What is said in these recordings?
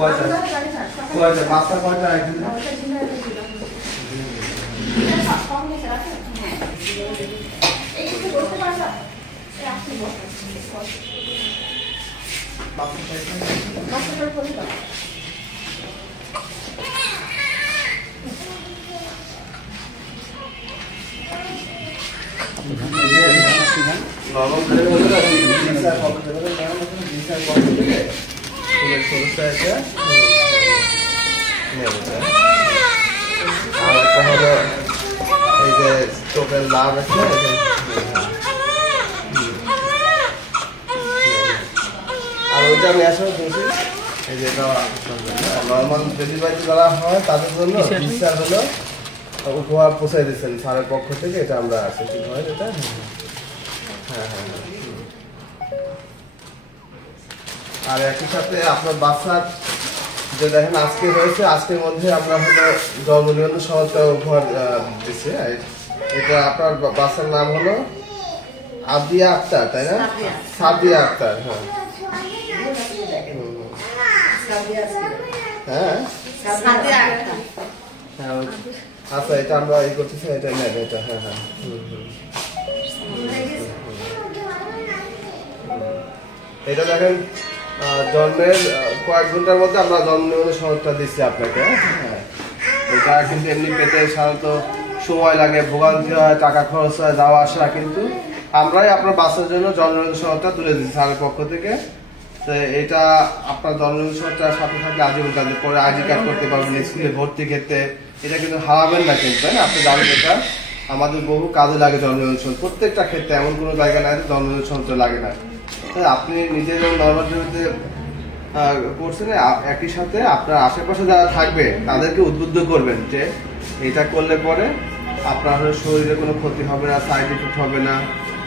কয়টা কয়টা বাচ্চা কয়টা এখানে নরমাল করে বলতে ভিসার পক্ষ থেকে ভিসার পক্ষ থেকে সমস্যা আছে আর একটা হলো এই যে চোখের লাভ আছে আর ওইটা আমি আসলে বলছি এই যে নর্মাল ডেলিভারি করা হয় তাদের জন্য ভিসার হলো উপহার পৌঁছাই দিচ্ছেন স্যারের পক্ষ থেকে এটা আমরা আছি ঠিক হয় এটা হ্যাঁ হ্যাঁ আর একই সাথে আপনার বাচ্চার যে দেখেন আজকে হয়েছে আজকের মধ্যে আমরা হলো জন্ম নিবন্ধন সনদটা উপহার দিচ্ছে এটা আপনার বাচ্চার নাম হলো আদিয়া আক্তার তাই না সাদিয়া আক্তার হ্যাঁ হ্যাঁ হ্যাঁ আচ্ছা এটা আমরা এই করতেছি এটা নেন এটা হ্যাঁ হ্যাঁ এটা দেখেন জন্মের কয়েক ঘন্টার মধ্যে আমরা জন্ম নিবন্ধন সনদটা দিচ্ছি আপনাকে হ্যাঁ এটা কিন্তু এমনি পেতে সাধারণত সময় লাগে ভোগান্তি হয় টাকা খরচ হয় যাওয়া আসা কিন্তু আমরাই আপনার বাচ্চার জন্য জন্ম নিবন্ধন সনদটা তুলে দিচ্ছি স্যারের পক্ষ থেকে তো এটা আপনার জন্ম নিবন্ধন সনদটার সাথে থাকলে আজীবন কাজে পরে আইডি কার্ড করতে পারবেন স্কুলে ভর্তি ক্ষেত্রে এটা কিন্তু হারাবেন না কিন্তু তাই না আপনি জানেন এটা আমাদের বহু কাজে লাগে জন্ম নিবন্ধন সনদ প্রত্যেকটা ক্ষেত্রে এমন কোনো জায়গা নাই জন্ম নিবন্ধন সনদ লাগে না আপনি নিজে যখন নর্মাল জমিতে করছেন একই সাথে আপনার আশেপাশে যারা থাকবে তাদেরকে উদ্বুদ্ধ করবেন যে এটা করলে পরে আপনার শরীরে কোনো ক্ষতি হবে না সাইড ইফেক্ট হবে না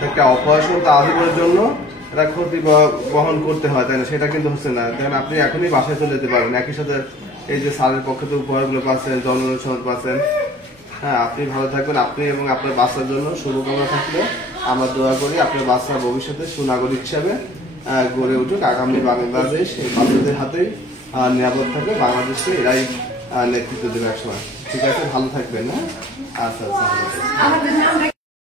একটা অপারেশন তো আজীবনের জন্য এটা ক্ষতি বহন করতে হয় তাই না সেটা কিন্তু হচ্ছে না কারণ আপনি এখনই বাসায় চলে যেতে পারবেন একই সাথে এই যে স্যারের পক্ষে তো উপহারগুলো পাচ্ছেন জন্ম নিবন্ধন সনদ পাচ্ছেন হ্যাঁ আপনি ভালো থাকবেন আপনি এবং আপনার বাচ্চার জন্য শুভকামনা থাকলে আমরা দোয়া করি আপনার বাচ্চা ভবিষ্যতে সুনাগরিক হিসাবে গড়ে উঠুক আগামী বাংলাদেশ এই বাচ্চাদের হাতেই নিরাপদ থাকবে বাংলাদেশকে এরাই নেতৃত্ব দেবে একসময় ঠিক আছে ভালো থাকবেন না আচ্ছা আচ্ছা